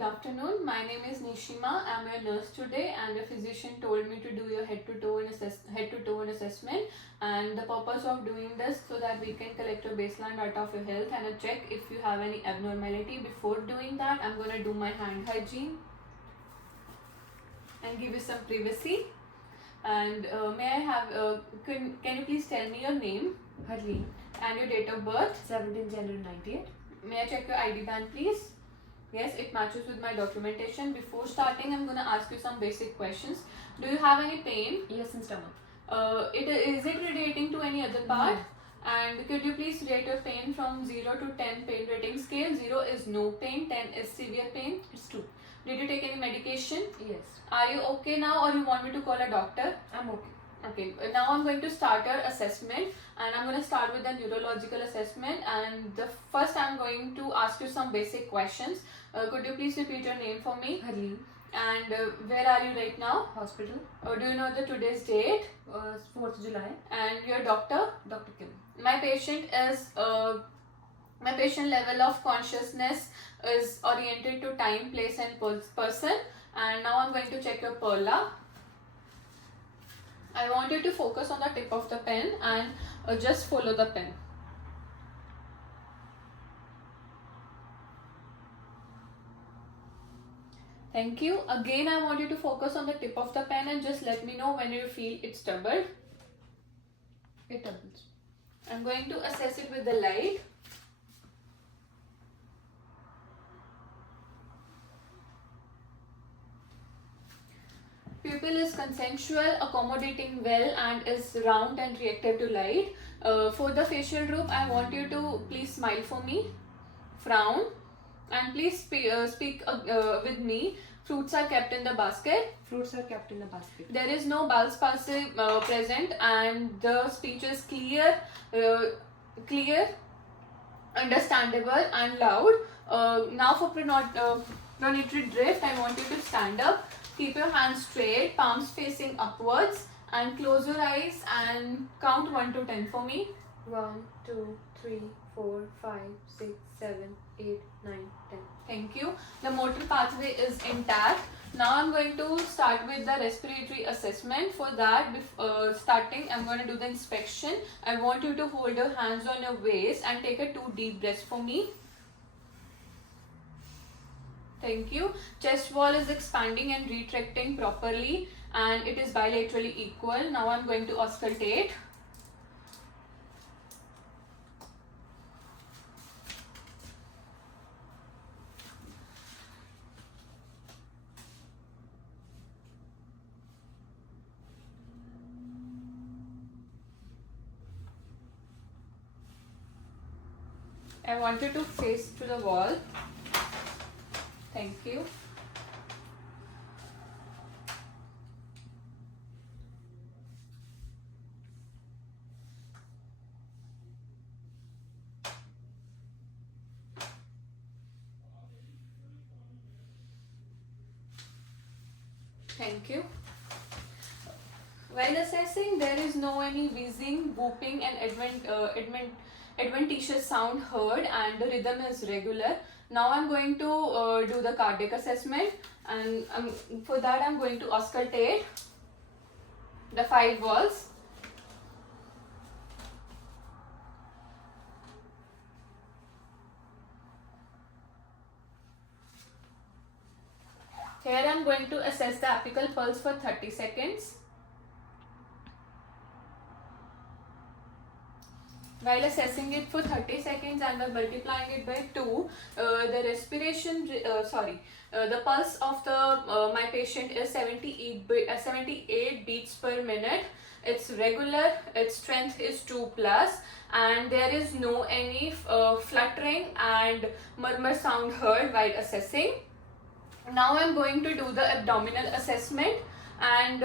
good afternoon. My name is Nishima. I'm a nurse today, and a physician told me to do your head to toe assessment. And the purpose of doing this so that we can collect your baseline data of your health and check if you have any abnormality. Before doing that, I'm gonna do my hand hygiene and give you some privacy. And may I have? Can you please tell me your name? Harleen, And your date of birth? 17 January 98. May I check your ID band, please? Yes, it matches with my documentation. Before starting, I'm gonna ask you some basic questions. Do you have any pain? Yes, in stomach. Is it relating to any other part? And could you please rate your pain from 0 to 10 pain rating scale? 0 is no pain, 10 is severe pain. It's 2. Did you take any medication? Yes. Are you okay now, or you want me to call a doctor? I'm okay. Okay, now I'm going to start our assessment, and I'm going to start with the neurological assessment. And the first, I'm going to ask you some basic questions. Could you please repeat your name for me? Harleen, And where are you right now? hospital, Do you know the today's date? 4th July, And your doctor? Dr. Kim. My patient is my patient level of consciousness is oriented to time, place, and person. And now I'm going to check your perla. I want you to focus on the tip of the pen and just follow the pen. Thank you. Again, I want you to focus on the tip of the pen and just let me know when you feel it's doubled. It doubles. I'm going to assess it with the light. Pupil is consensual, accommodating well, and is round and reactive to light. For the facial group, I want you to please smile for me, frown, and please speak with me. Fruits are kept in the basket. Fruits are kept in the basket. There is no Ball's palsy present, and the speech is clear, understandable, and loud. Now for pronatory drift, I want you to stand up. Keep your hands straight, palms facing upwards, and close your eyes and count 1 to 10 for me. 1, 2, 3, 4, 5, 6, 7, 8, 9, 10. Thank you. The motor pathway is intact. Now I'm going to start with the respiratory assessment. For that, starting, I'm going to do the inspection. I want you to hold your hands on your waist and take a 2 deep breaths for me. Thank you. Chest wall is expanding and retracting properly, and it is bilaterally equal. Now I'm going to auscultate. I want you to face to the wall. Thank you. Thank you. While assessing, there is no any wheezing, whooping, and adventitious sound heard, and the rhythm is regular. Now I'm going to do the cardiac assessment, and for that I'm going to auscultate the 5 valves. Here I'm going to assess the apical pulse for 30 seconds. While assessing it for 30 seconds and by multiplying it by 2, the pulse of my patient is 78 beats per minute. It's regular, its strength is 2+, and there is no any fluttering and murmur sound heard while assessing. Now I'm going to do the abdominal assessment. And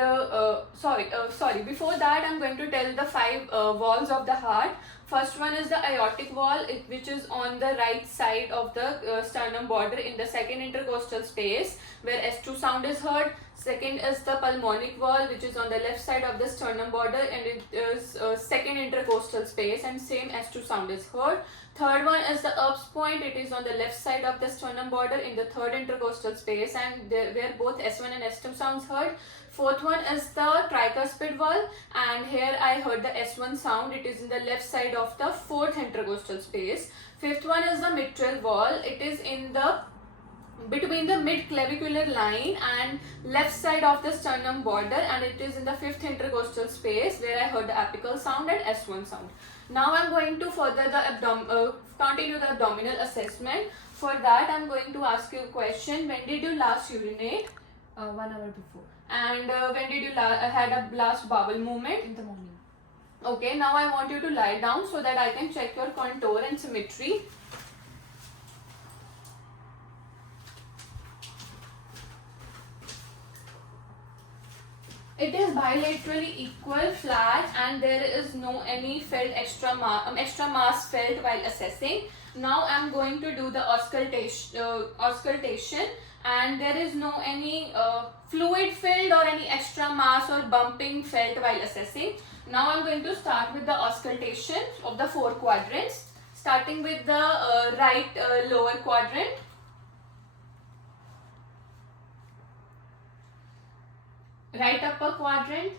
before that I'm going to tell the 5 walls of the heart. First one is the aortic wall, which is on the right side of the sternum border in the second intercostal space where S2 sound is heard. Second is the pulmonic wall, which is on the left side of the sternum border and it is second intercostal space and same S2 sound is heard. Third one is the Erb's point. It is on the left side of the sternum border in the third intercostal space and where both S1 and S2 sounds heard. Fourth one is the tricuspid wall and here I heard the S1 sound. It is in the left side of the fourth intercostal space. Fifth one is the mitral wall. It is in the between the mid clavicular line and left side of the sternum border and it is in the fifth intercostal space where I heard the apical sound and S1 sound. Now I am going to further the continue the abdominal assessment. For that I am going to ask you a question. When did you last urinate? 1 hour before. And when did you had a last bowel movement? In the morning. Okay, now I want you to lie down so that I can check your contour and symmetry. It is bilaterally equal, flat, and there is no any felt extra mass felt while assessing. Now I am going to do the auscultation, and there is no any fluid filled or any extra mass or bumping felt while assessing. Now I am going to start with the auscultation of the 4 quadrants, starting with the right lower quadrant. Right upper quadrant,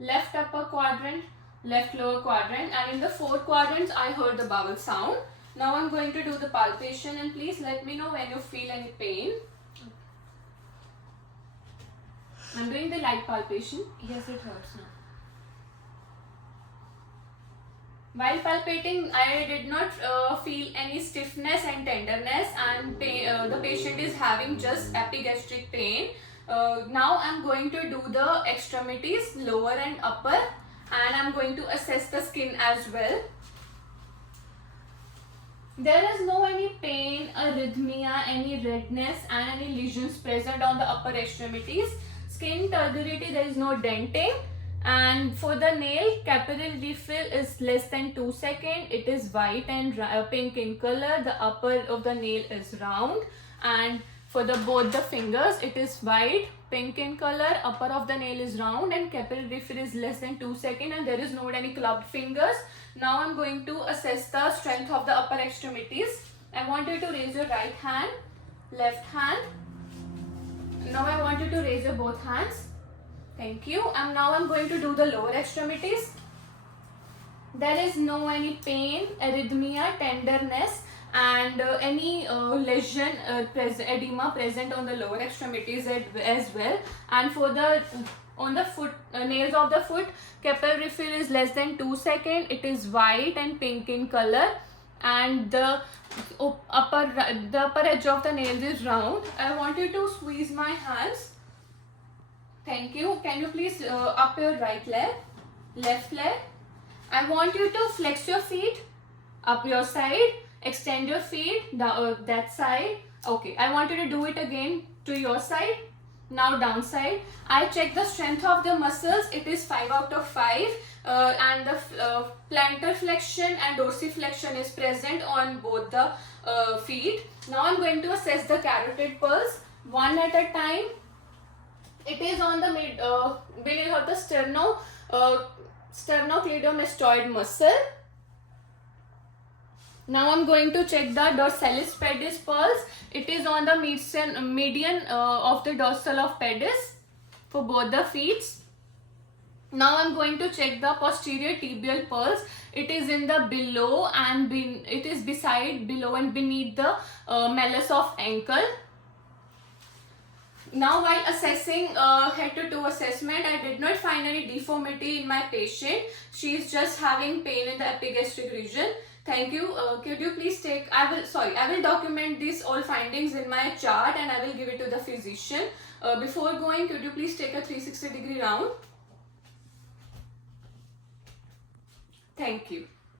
left upper quadrant, left lower quadrant, and in the 4 quadrants I heard the bowel sound. Now I'm going to do the palpation and please let me know when you feel any pain. I'm doing the light palpation. Yes, it hurts now. While palpating, I did not feel any stiffness and tenderness, and the patient is having just epigastric pain. Now I'm going to do the extremities, lower and upper, and I'm going to assess the skin as well. There is no any pain, arrhythmia, any redness and any lesions present on the upper extremities. Skin turgidity, there is no denting. And for the nail, capillary refill is less than 2 seconds. It is white and pink in color. The upper of the nail is round, and for both the fingers, it is white, pink in color, upper of the nail is round and capillary refill is less than 2 seconds and there is not any clubbed fingers. Now I am going to assess the strength of the upper extremities. I want you to raise your right hand, left hand. Now I want you to raise your both hands. Thank you. And now I am going to do the lower extremities. There is no any pain, arrhythmia, tenderness, and any lesion, edema present on the lower extremities as well. And for the on the foot nails of the foot, capillary refill is less than 2 seconds. It is white and pink in color, and the upper edge of the nails is round. I want you to squeeze my hands. Thank you. Can you please up your right leg, left leg? I want you to flex your feet up your side. Extend your feet down that side. Okay, I want you to do it again to your side. Now down side. I check the strength of the muscles. It is 5 out of 5 and the plantar flexion and dorsiflexion is present on both the feet. Now I'm going to assess the carotid pulse one at a time. It is on the beneath of the sternocleidomastoid muscle. Now I'm going to check the dorsalis pedis pulse. It is on the median of the dorsal of pedis for both the feet. Now I'm going to check the posterior tibial pulse. It is in the below and it is beside, below and beneath the malleus of ankle. Now while assessing head to toe assessment, I did not find any deformity in my patient. She is just having pain in the epigastric region. Thank you. Could you please take, I will document these all findings in my chart and I will give it to the physician. Before going, could you please take a 360-degree round? Thank you.